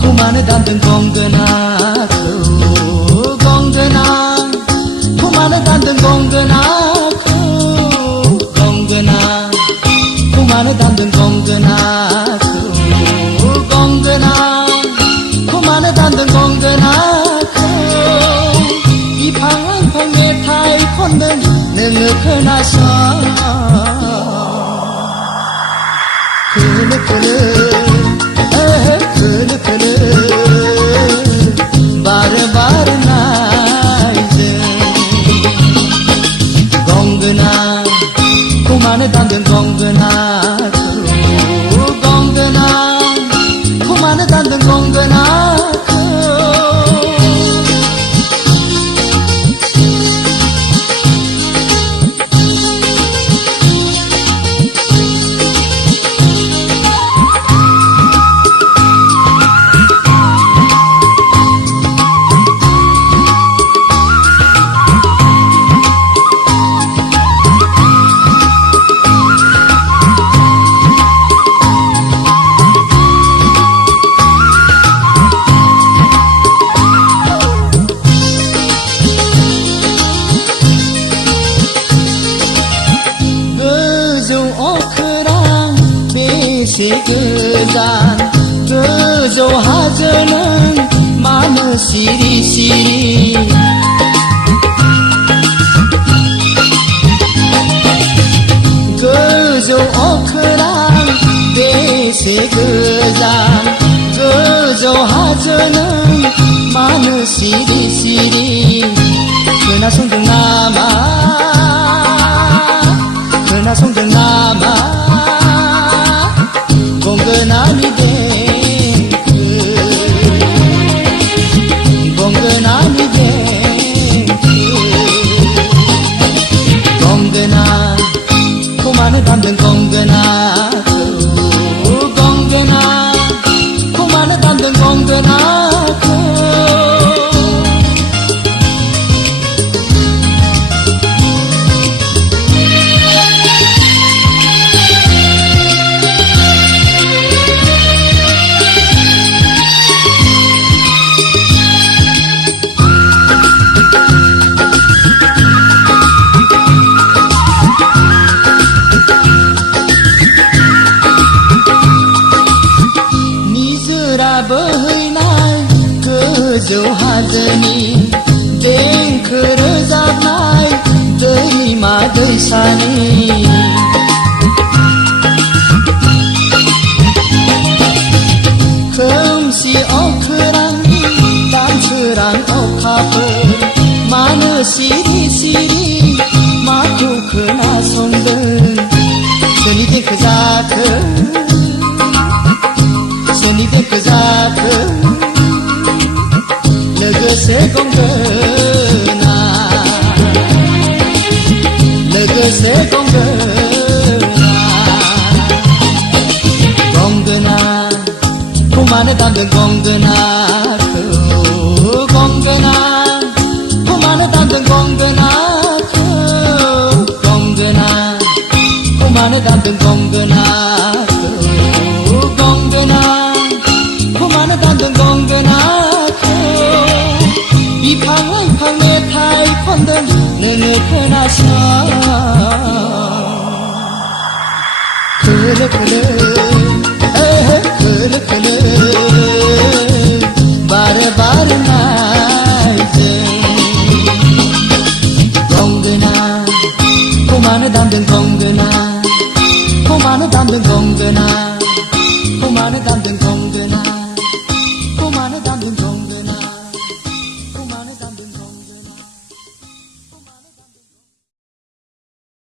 kumaha dandan gonggonaku gonggona kumaha dandan gonggonaku gonggona kumaha dandan gonggonaku gonggona kumaha dandan gonggonaku 비팡팡 메타이 콘는 능을 그나서 그르그르 그르그르 바르바르 나이즈 공그나 kumaha dandan gonggonaku gonggona kumaha dandan gonggonaku 그잔 그저 하저는 마늘 시리시리 그저 오크랑 대세 그잔 그저 하저는 마늘 시리시리 그나 송정 남아 그나 송정 남아 gonggona ni denku gonggona kumaha dandan gonggonaku gonggona kumaha dandan gonggonaku 그저 하더니 땡크 रोजाबनाय दैमा दैसानि खोमसि अख्रांनि दानसोरां अखाफोर मानो सिरि सिरि माखौ खोनासंदों सोरनि देंखो जाखो सोरनि देंखो जाखो लोगोसे गंगोना लोगोसे गंगोना गंगोना kumaha dandan gonggonaku gonggona kumaha dandan gonggonaku gonggona kumaha dandan gonggonaku gonggona kumaha dandan gonggonaku 비팡팡 메타이 콘든 능을 그나서 그르그르 그르그르 바르바르 나이즈 gonggona kumaha dandan gonggonaku gonggona kumaha dandan